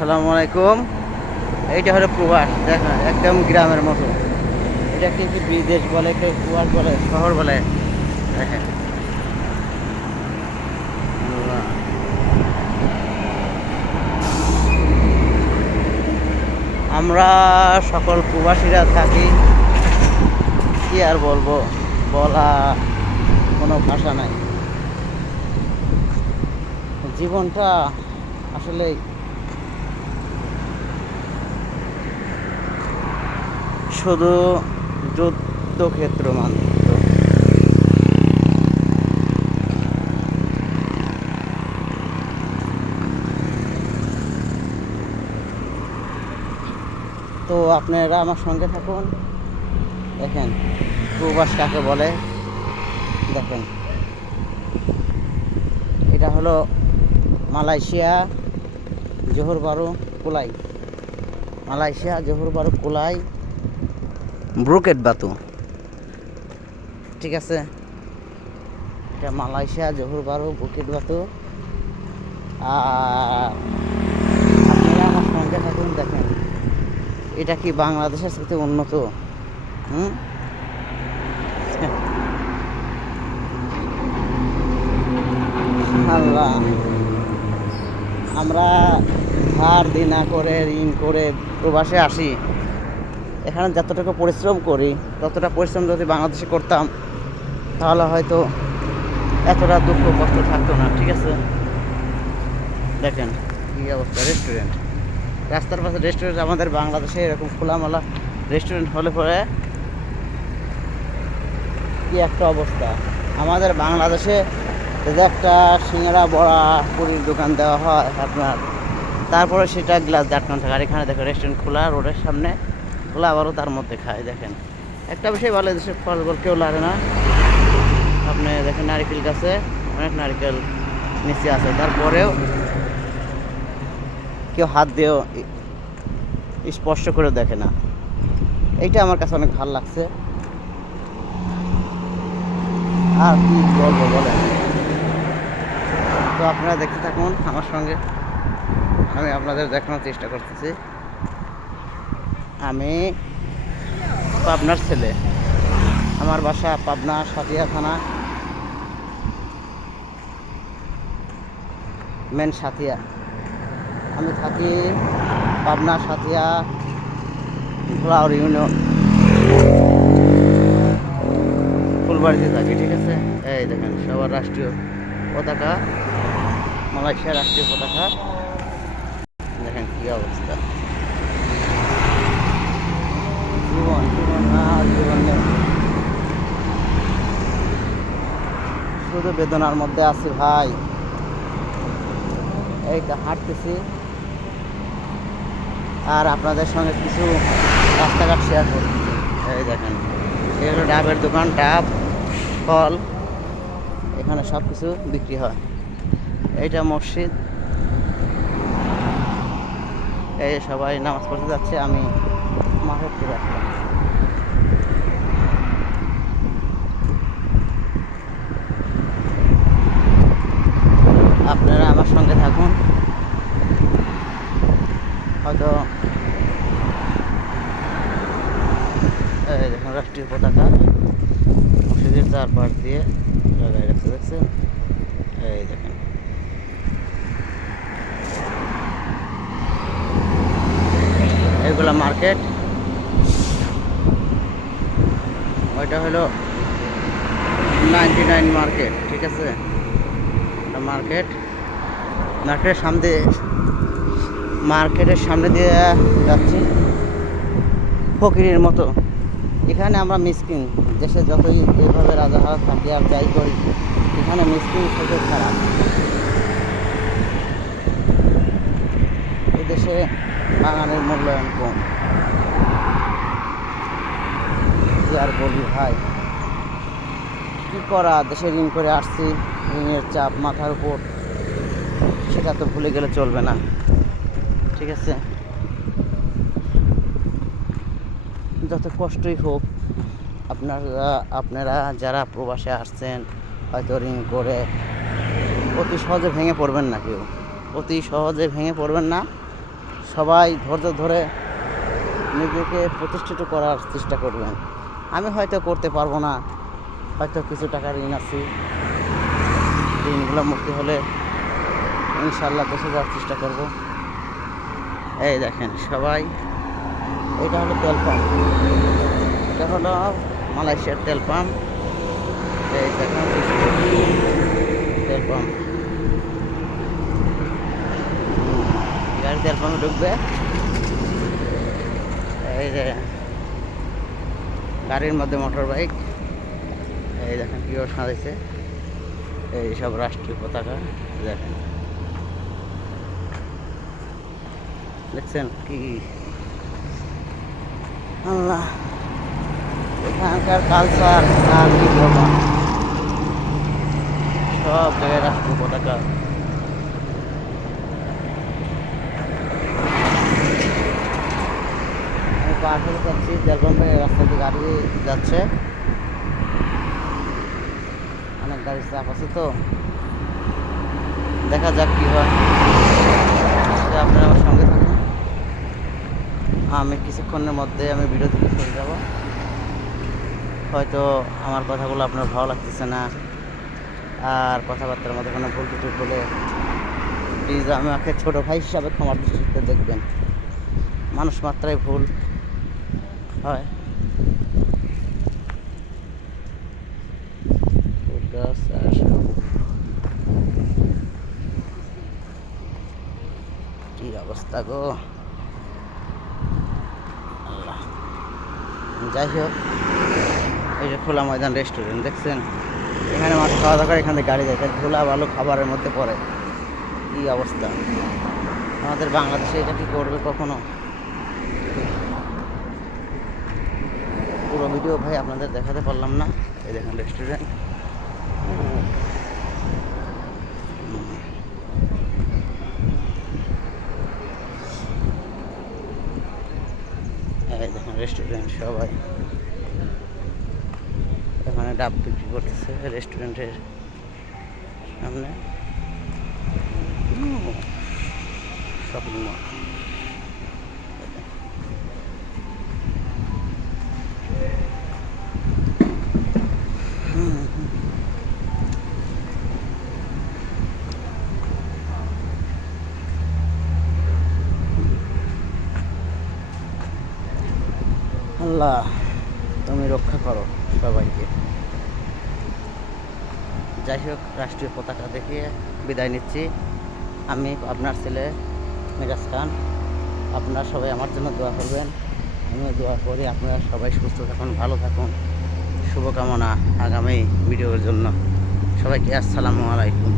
আসসালামু আলাইকুম। এইটা হলো প্রবাস, দেখেন একদম গ্রামের মতো। এটা কি বিদেশ বলে, কেউ প্রবাস বলে, শহর বলে। দেখেন আল্লাহ। আমরা সকল প্রবাসীরা থাকি, কি আর বলবো, বলা কোনো ভাষা নাই। জীবনটা আসলে শুধু যুদ্ধক্ষেত্র মাত্র। তো আপনারা আমার সঙ্গে থাকুন। দেখেন প্রবাস কাকে বলে। দেখেন এটা হলো মালয়েশিয়া, জোহর বারু, কোলাই। মালয়েশিয়া, জোহর বারু, কোলাই, ব্রুকেট বাতু। ঠিক আছে, এটা মালয়েশিয়া, জোহর বারু, ব্রুকেট বাতু। আর আপনারা আমার সঙ্গে থাকুন। দেখেন এটা কি বাংলাদেশের সাথে উন্নত? আল্লাহ, আমরা ধার দেনা করে, ঋণ করে প্রবাসে আসি। এখানে যতটুকু পরিশ্রম করি, ততটা পরিশ্রম যদি বাংলাদেশে করতাম, তাহলে হয়তো এতটা দুঃখ কষ্ট থাকতো না। ঠিক আছে, দেখেন কী অবস্থা। রেস্টুরেন্ট, রাস্তার পাশে রেস্টুরেন্ট। আমাদের বাংলাদেশে এরকম খোলামেলা রেস্টুরেন্ট হলে পরে কি একটা অবস্থা। আমাদের বাংলাদেশে যদি একটা সিঙ্গাড়া বড়া পুরীর দোকান দেওয়া হয় আপনার, তারপরে সেটা গ্লাস দাটকান থাকে। আর এখানে দেখো রেস্টুরেন্ট খোলা, রোডের সামনে খোলা, আবারও তার মধ্যে খায়। দেখেন একটা বিষয় ভালো, দেশের ফল কেউ লাগে না। আপনি দেখেন নারিকেল গাছে অনেক নারিকেল নিচে আছে, তারপরেও কেউ হাত দিয়েও স্পর্শ করে দেখে না। এইটা আমার কাছে অনেক ভালো লাগছে। আর কি বলবো বলেন। তো আপনারা দেখতে থাকুন আমার সঙ্গে, আমি আপনাদের দেখানোর চেষ্টা করতেছি। আমি পাবনার ছেলে, আমার বাসা পাবনা সাতিয়া থানা, মেন সাতিয়া। আমি থাকি পাবনা সাতিয়া ফ্লাওয়ার ইউনিয়ন, ফুলবাড়িতে থাকি। ঠিক আছে, এই দেখেন সবার রাষ্ট্রীয় পতাকা, মালয়েশিয়ার রাষ্ট্রীয় পতাকা। দেখেন কী অবস্থা। জীবন জীবন আর জীবন নেই, শুধু বেদনার মধ্যে আছি ভাই। এইটা হাঁটতেছি আর আপনাদের সঙ্গে কিছু রাস্তাঘাট শেয়ার করতেছি। এই দেখেন এই হলো ডাবের দোকান, ডাব, ফল, এখানে সব কিছু বিক্রি হয়। এইটা মসজিদ, এই সবাই নামাজ পড়তে যাচ্ছে, আমি মাঠের থেকে আসলাম। আপনারা আমার সঙ্গে থাকুন। হয়তো এই দেখুন রাষ্ট্রীয় পতাকা মসজিদের চারপাশ দিয়ে লাগাই রাখছে, দেখছেন? এই দেখেন এগুলো মার্কেট, ওইটা হলো 99 মার্কেট। ঠিক আছে, মার্কেট, মার্কেটের সামনে দিয়ে যাচ্ছি ফকিরের মতো। এখানে আমরা মিসকিন, দেশে যতই এইভাবে রাজাহারা থাকি আর যাই করি, এখানে মিসকিন থেকে খারাপ। এদেশে বাঙালির মূল্যায়ন কম। কি আর বলি ভাই, কী করা, দেশে ঋণ করে আসছি, ঋণের চাপ মাথার উপর, সেটা তো ভুলে গেলে চলবে না। ঠিক আছে, যত কষ্টই হোক, আপনারা যারা প্রবাসে আসছেন, হয়তো ঋণ করে, অতি সহজে ভেঙে পড়বেন না। কেউ অতি সহজে ভেঙে পড়বেন না। সবাই ধৈর্য ধরে নিজেকে প্রতিষ্ঠিত করার চেষ্টা করবেন। আমি হয়তো করতে পারবো না, হয়তো কিছু টাকা ঋণ আছে, ঋণগুলো মুক্তি হলে ইনশাল্লাহ দেশে যাওয়ার চেষ্টা করব। এই দেখেন সবাই, এটা হলো তেল পাম্প, এটা হলো মালয়েশিয়ার তেল পাম্প। এই দেখেন তেল পাম্প, গাড়ি তেল পাম্পে ঢুকবে। এই যে গাড়ির মধ্যে মোটর বাইক, এই দেখেন কীভাবে সাজাইছে, এই সব রাষ্ট্রীয় পতাকা দেখেন, দেখছেন কি আল্লাহ, এখানকার কালচার আর কি বলবো, সব জায়গায় রাষ্ট্রীয় পতাকা। আমি পার করে যাচ্ছি, তেলপাম্পে রাস্তা দিয়ে গাড়ি যাচ্ছে, অনেক গাড়ির চাপ আছে, তো দেখা যাক কি হয়। আপনারা আমার সঙ্গে থাকুন, আমি কিছুক্ষণের মধ্যে আমি ভিডিও থেকে চলে যাব। হয়তো আমার কথাগুলো আপনার ভালো লাগতেছে না, আর কথাবার্তার মধ্যে কোনো ভুল টুটি বলে প্লিজ আমাকে ছোটো ভাই হিসাবে ক্ষমার দৃষ্টিতে দেখবেন। মানুষ মাত্রাই ভুল হয়। কি অবস্থা গো আল্লাহ। যাই হোক, এই যে খোলা ময়দান রেস্টুরেন্ট দেখছেন, এখানে মাছ খাওয়া দাওয়া করে, এখান থেকে গাড়ি যায়, ধুলা ভালো খাবারের মধ্যে পড়ে। কি অবস্থা, আমাদের বাংলাদেশে এটা কি করবে কখনো? পুরো ভিডিও ভাই আপনাদের দেখাতে পারলাম না। এই দেখেন রেস্টুরেন্ট, এই দেখেন রেস্টুরেন্ট, সবাই এখানে ডাব বিক্রি করতেছে রেস্টুরেন্টের সামনে। শপিং মল, আল্লাহ তুমি রক্ষা করো সবাইকে। যাই হোক, রাষ্ট্রীয় পতাকা দেখিয়ে বিদায় নিচ্ছি। আমি আপনার ছেলে মেজাজ খান। আপনারা সবাই আমার জন্য দোয়া করবেন, আমিও দোয়া করি। আপনারা সবাই সুস্থ থাকুন, ভালো থাকুন, শুভকামনা আগামী ভিডিওর জন্য। সবাইকে আসসালামু আলাইকুম।